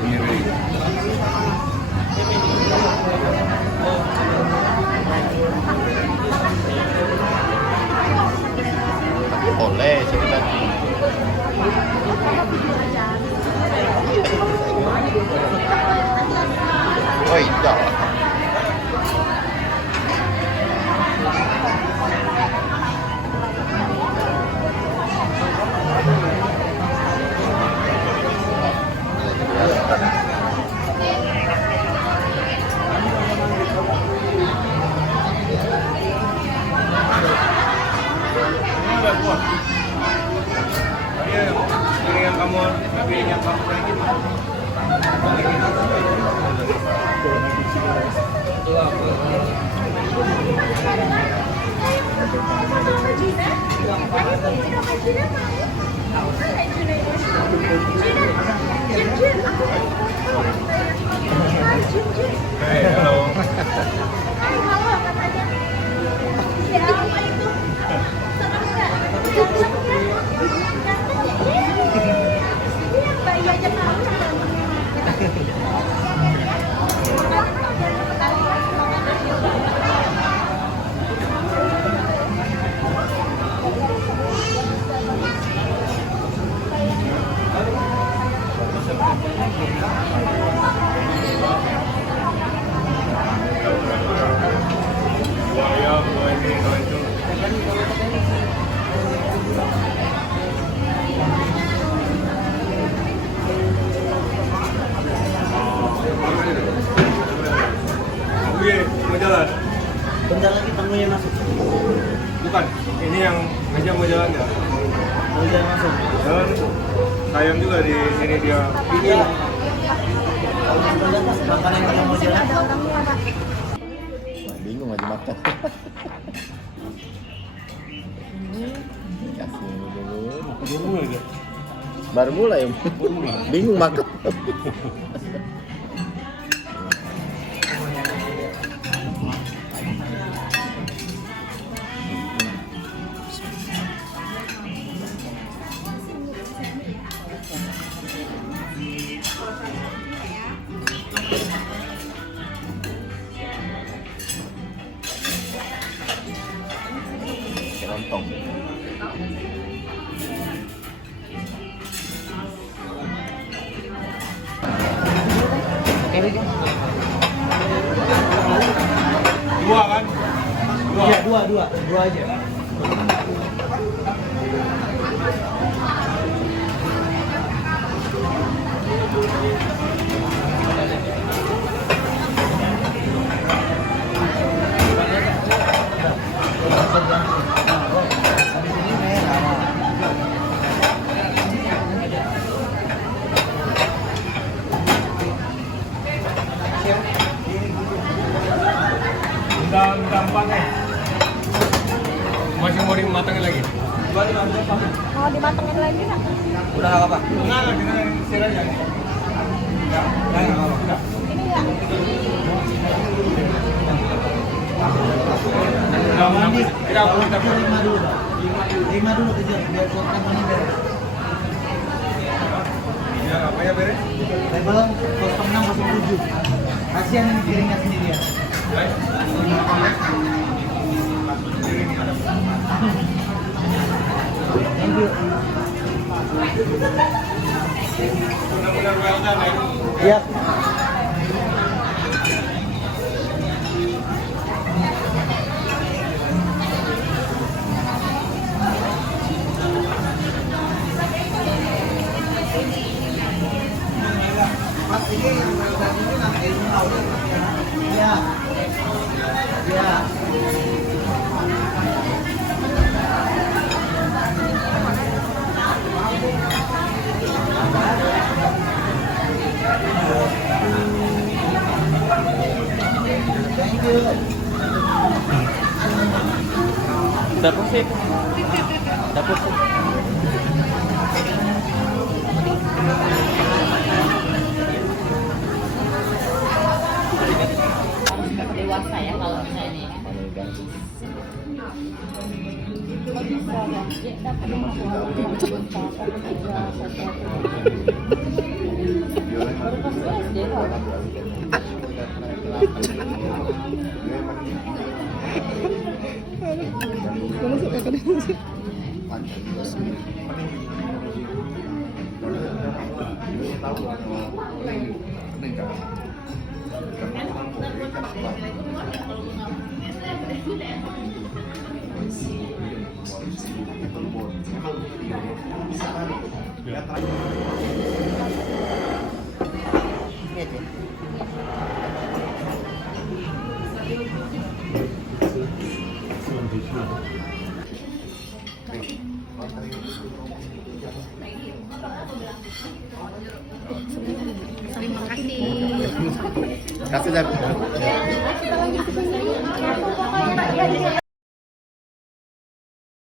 Miring. Boleh sebenarnya. Oh iya. Ini yang kamu kayak gitu. Hey, halo. Halo katanya. Ya, apa itu? Senang nggak? Senang kan? Ganteng ya? Ini yang bayi aja mau Buaya, buaya ini, itu. Oke, mau jalan? Bentar lagi tamunya masuk. Bukan, ini yang ngajak mau jalan nggak? Mau jalan masuk. Jalan, sayang juga di sini dia. Iya. Makanan yang mau jalan. Bingung aja makan. Kasih dulu. Baru mulai. Bingung makan. Lontong. Dua kan? Dua. Iya, dua aja. Udah empat nih. Masih mau dimatangin lagi? Mau dimatengin lagi nggak? Udah nggak apa-apa. Enggak, kita istirahat aja nih. Ya, nggak apa-apa. Ini nggak? Tidak, aku kita Lima dulu, Pak. Lima dulu kejar biar kotakannya beres. Ya, apa ya beres? Label 0607. Kasihan ini piringnya sendirian. Thank you. Benar-benar well done ya. Yap. Mas, ini yang well done ini nanti tahunya ya. Ya. Thank you. Dapur sih. Dapur sih. Dewasa ya kalau misalnya ini. Terima kasih. Kasih dah. Kita lanjut ke sini. Ya,